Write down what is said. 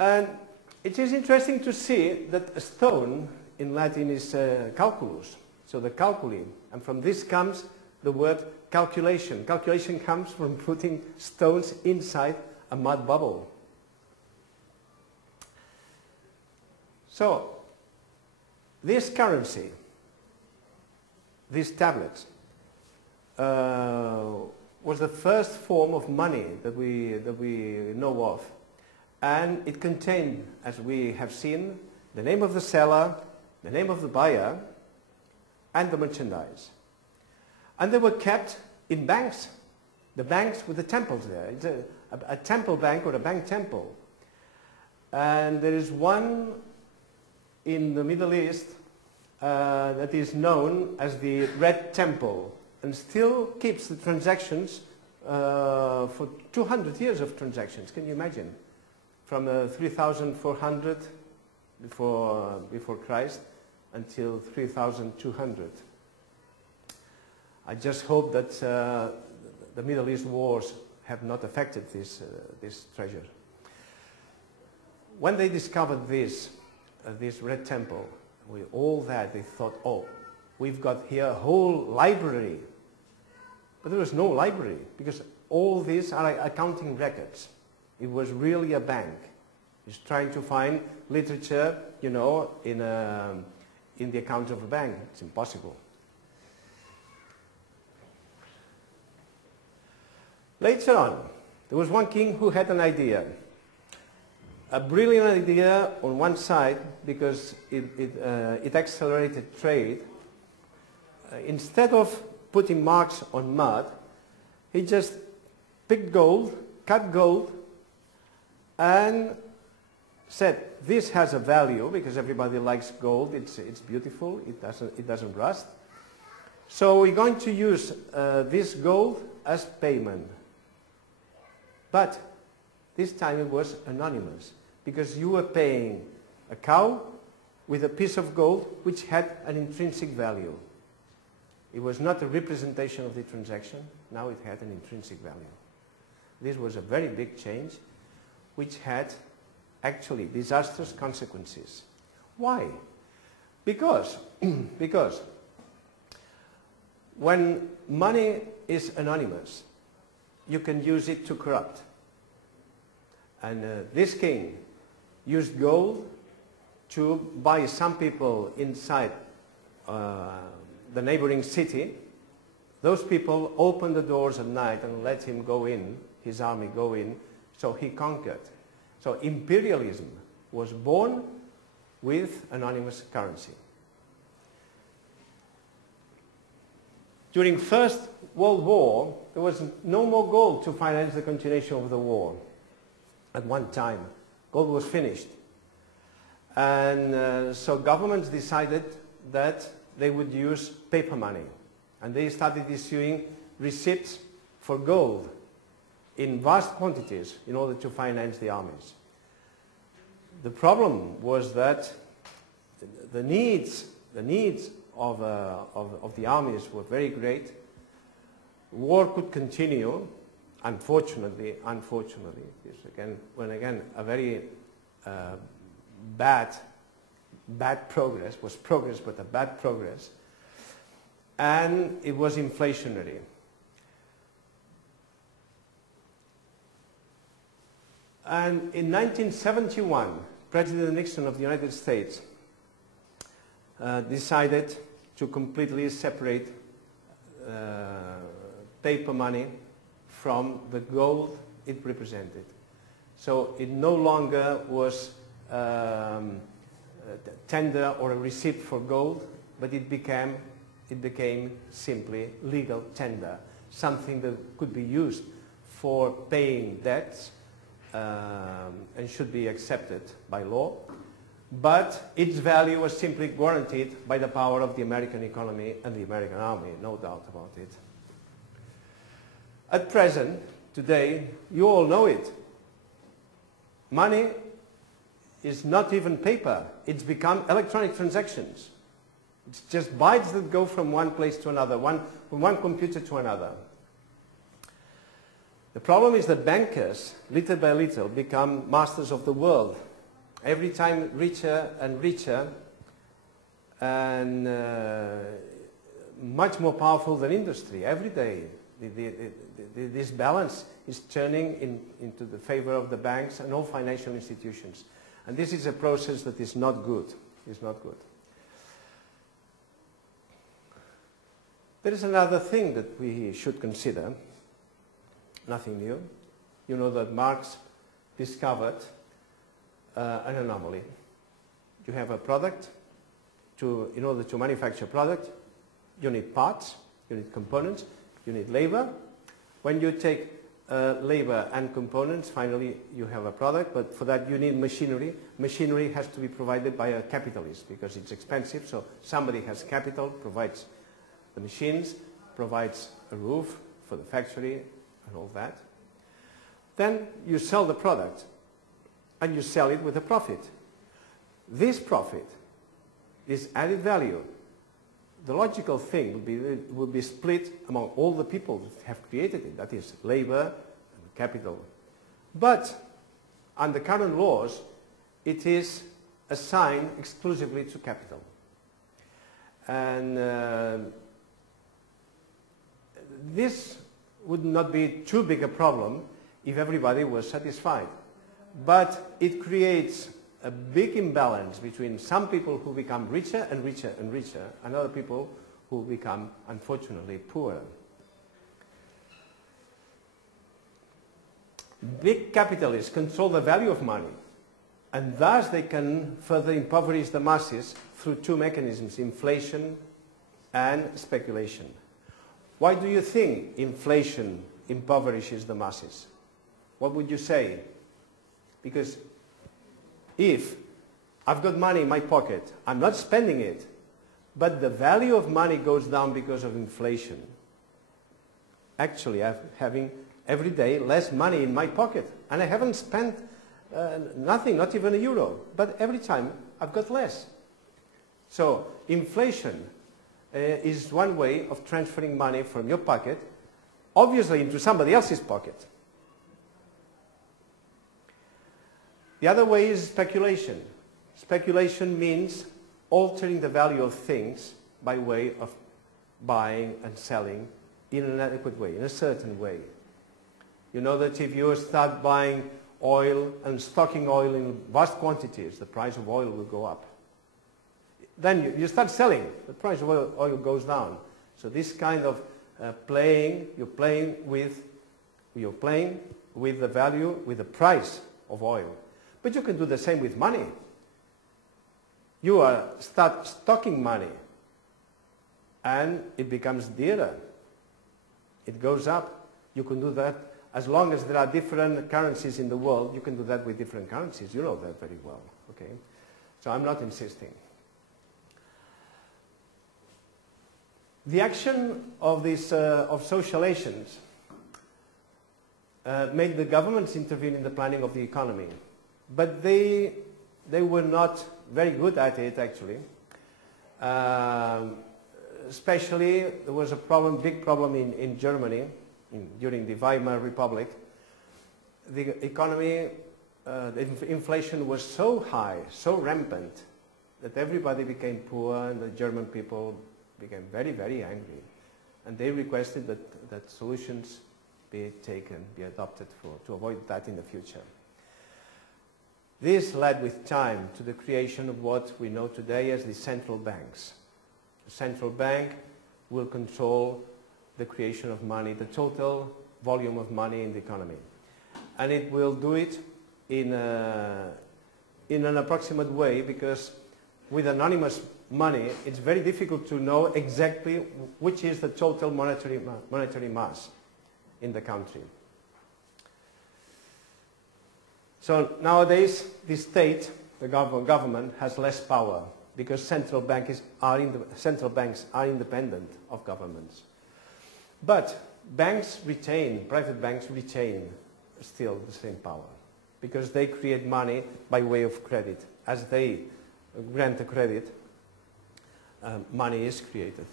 And it is interesting to see that a stone in Latin is calculus, so the calculi, and from this comes the word calculation. Calculation comes from putting stones inside a mud bubble. So, this currency, these tablets, was the first form of money that we know of. And it contained, as we have seen, the name of the seller, the name of the buyer, and the merchandise. And they were kept in banks, the banks with the temples there. It's a temple bank or a bank temple. And there is one in the Middle East that is known as the Red Temple and still keeps the transactions for 200 years of transactions. Can you imagine? From 3,400 before Christ until 3,200. I just hope that the Middle East wars have not affected this treasure. When they discovered this Red Temple, with all that, they thought, oh, we've got here a whole library. But there was no library, because all these are accounting records. It was really a bank. It's trying to find literature, you know, in the account of a bank. It's impossible. Later on, there was one king who had an idea. A brilliant idea on one side, because it accelerated trade. Instead of putting marks on mud, he just picked gold, cut gold, and said, this has a value, because everybody likes gold, it's beautiful, it doesn't rust. So we're going to use this gold as payment. But this time it was anonymous, because you were paying a cow with a piece of gold which had an intrinsic value. It was not a representation of the transaction, now it had an intrinsic value. This was a very big change, which had actually disastrous consequences. Why? Because when money is anonymous, you can use it to corrupt. And this king used gold to buy some people inside the neighboring city. Those people opened the doors at night and let him go in, his army go in, so he conquered. So imperialism was born with anonymous currency. During First World War, there was no more gold to finance the continuation of the war. At one time, gold was finished. And so governments decided that they would use paper money. And they started issuing receipts for gold in vast quantities in order to finance the armies. The problem was that the needs of the armies were very great. War could continue, unfortunately, this again a very bad progress, was progress but a bad progress, and it was inflationary. And in 1971, President Nixon of the United States decided to completely separate paper money from the gold it represented. So it no longer was tender or a receipt for gold, but it became simply legal tender, something that could be used for paying debts and should be accepted by law, but its value was simply guaranteed by the power of the American economy and the American army, no doubt about it. At present, today, you all know it. Money is not even paper. It's become electronic transactions. It's just bytes that go from one place to another, from one computer to another. The problem is that bankers, little by little, become masters of the world, every time richer and richer, and much more powerful than industry. Every day, this balance is turning into the favor of the banks and all financial institutions. And this is a process that is not good. It's not good. There is another thing that we should consider. Nothing new. You know that Marx discovered an anomaly. You have a product. In order to manufacture a product, you need parts, you need components, you need labor. When you take labor and components, finally you have a product, but for that you need machinery. Machinery has to be provided by a capitalist because it's expensive, so somebody has capital, provides the machines, provides a roof for the factory and all that. Then you sell the product and you sell it with a profit. This profit is added value. The logical thing would be split among all the people that have created it, that is labor and capital. But under current laws, it is assigned exclusively to capital. And this would not be too big a problem if everybody was satisfied. But it creates a big imbalance between some people who become richer and richer and richer and other people who become, unfortunately, poorer. Big capitalists control the value of money, and thus they can further impoverish the masses through two mechanisms, inflation and speculation. Why do you think inflation impoverishes the masses? What would you say? Because if I've got money in my pocket, I'm not spending it, but the value of money goes down because of inflation. Actually, I'm having every day less money in my pocket, and I haven't spent nothing, not even €1, but every time I've got less. So inflation is one way of transferring money from your pocket, obviously into somebody else's pocket. The other way is speculation. Speculation means altering the value of things by way of buying and selling in an adequate way, in a certain way. You know that if you start buying oil and stocking oil in vast quantities, the price of oil will go up. Then you start selling, the price of oil goes down. So this kind of you're playing with the value, with the price of oil. But you can do the same with money. You start stocking money, and it becomes dearer. It goes up. You can do that as long as there are different currencies in the world. You can do that with different currencies. You know that very well. Okay? So I'm not insisting. The action of these of social agents made the governments intervene in the planning of the economy. But they were not very good at it, actually. Especially, there was a big problem in Germany during the Weimar Republic. The economy, the inflation was so high, so rampant, that everybody became poor, and the German people became very, very angry. And they requested that solutions be adopted to avoid that in the future. This led with time to the creation of what we know today as the central banks. The central bank will control the creation of money, the total volume of money in the economy. And it will do it in an approximate way, because with anonymous money, it's very difficult to know exactly which is the total monetary mass in the country. So nowadays, the state, the government, has less power because central banks are independent of governments. But private banks retain still the same power because they create money by way of credit. As they grant a credit, money is created.